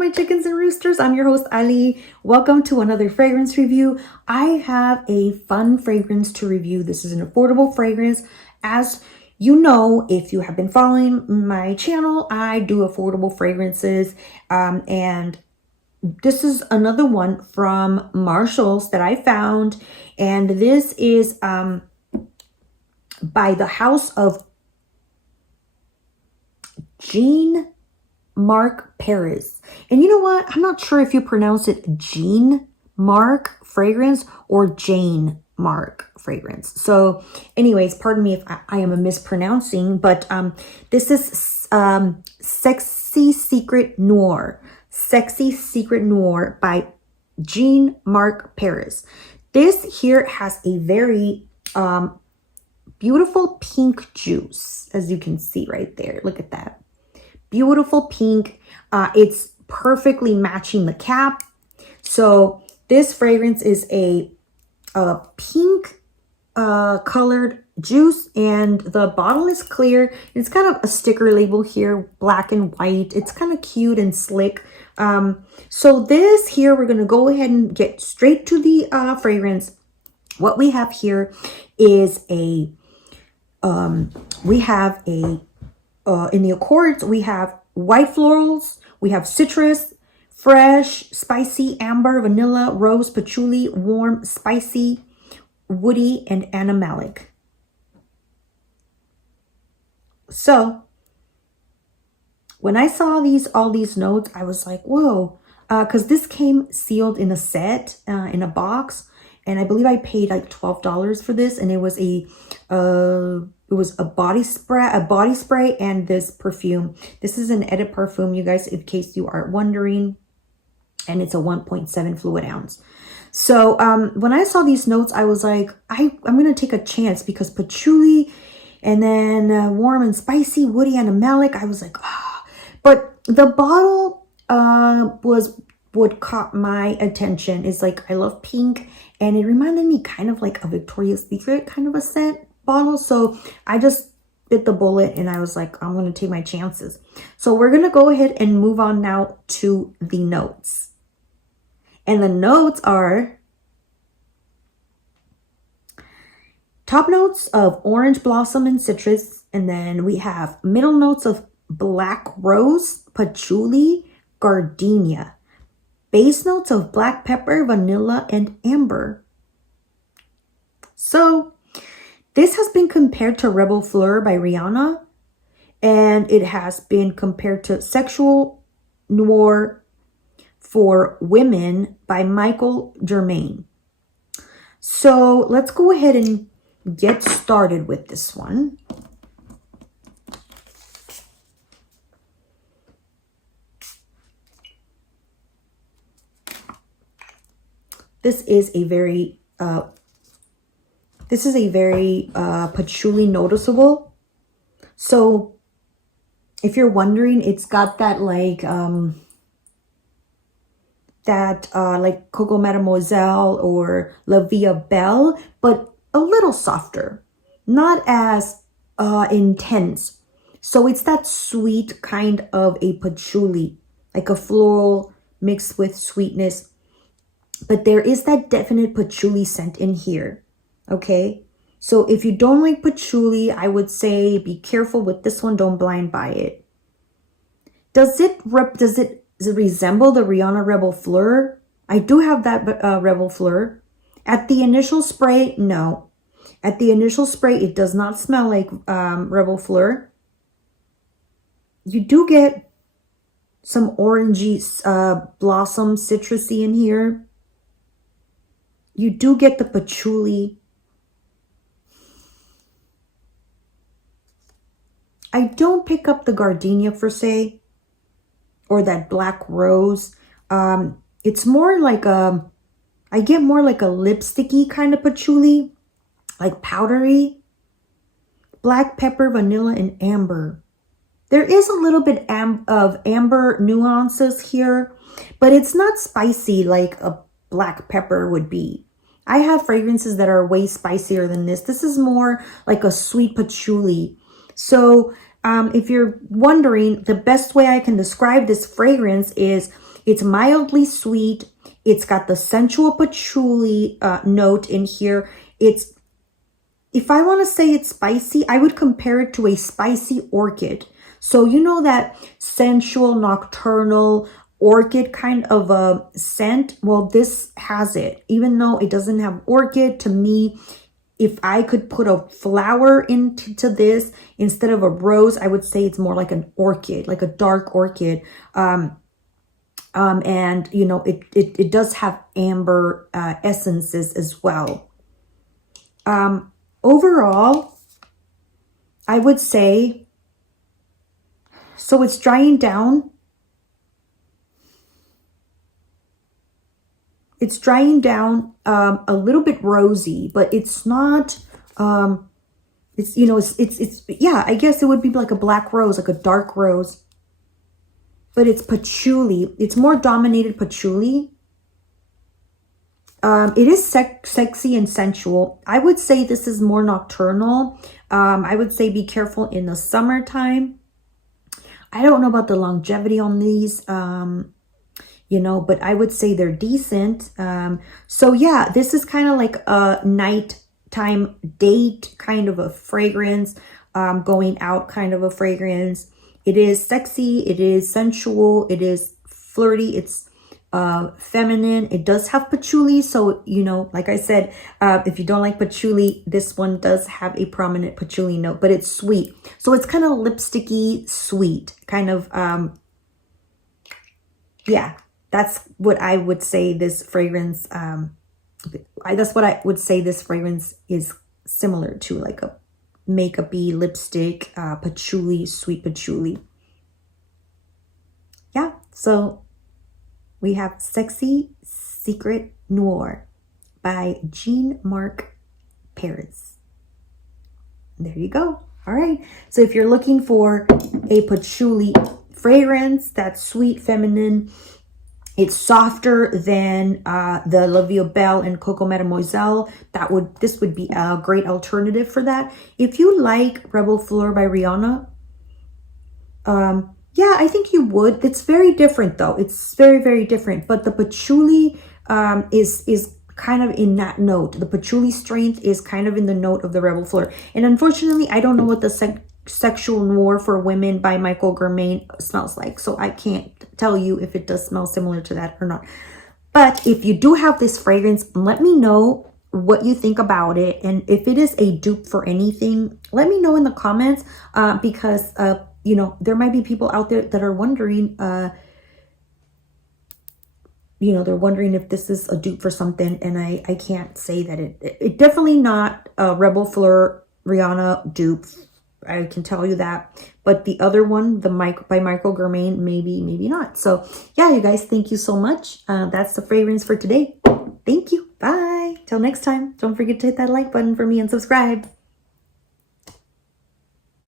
my chickens and roosters. I'm your host, Ali. Welcome to another fragrance review. I have a fun fragrance to review. This is an affordable fragrance. As you know, if you have been following my channel, I do affordable fragrances. And this is another one from Marshall's that I found. And this is by the house of Marc Paris. And you know what? I'm not sure if you pronounce it Jean Marc fragrance or Jane Marc fragrance. So anyways, pardon me if I am mispronouncing, but this is Sexy Secret Noir. Sexy Secret Noir by Jean Marc Paris. This here has a very beautiful pink juice, as you can see right there. Look at that. Beautiful pink. It's perfectly matching the cap. So this fragrance is a pink colored juice, and the bottle is clear. It's kind of a sticker label here, black and white. It's kind of cute and slick. So this here, we're going to go ahead and get straight to the fragrance. What we have here is in the accords, we have white florals, we have citrus, fresh, spicy, amber, vanilla, rose, patchouli, warm, spicy, woody, and animalic. So when I saw all these notes, I was like, whoa, because this came sealed in a set, in a box. And I believe I paid like $12 for this, and it was a body spray and this perfume. This is an Edit Perfume, you guys, in case you are wondering, and it's a 1.7 fluid ounce. So when I saw these notes, I was like, I'm gonna take a chance, because patchouli and then warm and spicy, woody, and animalic. I was like, ah, but the bottle what caught my attention is like, I love pink, and it reminded me kind of like a Victoria's Secret kind of a scent bottle. So I just bit the bullet, and I was like, I'm going to take my chances. So we're going to go ahead and move on now to the notes. And the notes are top notes of orange blossom and citrus. And then we have middle notes of black rose, patchouli, gardenia. Base notes of black pepper, vanilla, and amber. So this has been compared to Rebel Fleur by Rihanna, and it has been compared to Sensual Noir for Women by Michael Germain. So let's go ahead and get started with this one. This is a very patchouli noticeable. So if you're wondering, it's got that like like Coco Mademoiselle or La Vie Belle, but a little softer, not as intense. So it's that sweet kind of a patchouli, like a floral mixed with sweetness. But there is that definite patchouli scent in here, okay? So if you don't like patchouli, I would say be careful with this one. Don't blind buy it. Does it resemble the Rihanna Rebel Fleur? I do have that Rebel Fleur. At the initial spray, no. At the initial spray, it does not smell like Rebel Fleur. You do get some orangey blossom citrusy in here. You do get the patchouli. I don't pick up the gardenia per se, or that black rose. It's more like I get more like a lipsticky kind of patchouli, like powdery. Black pepper, vanilla, and amber. There is a little bit of amber nuances here, but it's not spicy like a black pepper would be. I have fragrances that are way spicier than this. This is more like a sweet patchouli. So if you're wondering, the best way I can describe this fragrance is It's mildly sweet. It's got the sensual patchouli note in here. It's, if I want to say it's spicy, I would compare it to a spicy orchid. So you know that sensual, nocturnal, orchid kind of a scent? Well, this has it. Even though it doesn't have orchid, to me, if I could put a flower into this instead of a rose, I would say it's more like an orchid, like a dark orchid. And you know, it does have amber essences as well. Overall, I would say, so it's drying down. It's drying down a little bit rosy, but it's not, it's, you know, it's, yeah, I guess it would be like a black rose, like a dark rose. But it's patchouli. It's more dominated patchouli. It is sexy and sensual. I would say this is more nocturnal. I would say be careful in the summertime. I don't know about the longevity on these, you know, but I would say they're decent. So yeah, this is kind of like a nighttime date kind of a fragrance, going out kind of a fragrance. It is sexy, it is sensual, it is flirty, it's feminine. It does have patchouli, so you know, like I said, if you don't like patchouli, this one does have a prominent patchouli note, but it's sweet. So it's kind of lipsticky sweet, kind of yeah, that's what I would say this fragrance that's what I would say this fragrance is similar to, like a makeup-y lipstick, patchouli, sweet patchouli. Yeah, so we have Sexy Secret Noir by Jean-Marc Paris. There you go. All right, so if you're looking for a patchouli fragrance that's sweet, feminine, it's softer than the La Vie Belle and Coco Mademoiselle. This would be a great alternative for that. If you like Rebel Fleur by Rihanna, yeah, I think you would. It's very different though. It's very, very different. But the patchouli is kind of in that note. The patchouli strength is kind of in the note of the Rebel Fleur. And unfortunately, I don't know what the Sexual Noir for Women by Michael Germain smells like, so I can't tell you if it does smell similar to that or not. But if you do have this fragrance, let me know what you think about it, and if it is a dupe for anything, let me know in the comments, because you know, there might be people out there that are wondering, you know, they're wondering if this is a dupe for something, and I can't say that it definitely not a Rebel Fleur Rihanna dupe. I can tell you that. But the other one, by Michael Germain, maybe not. So yeah, you guys, thank you so much. That's the fragrance for today. Thank you. Bye. Till next time. Don't forget to hit that like button for me and subscribe.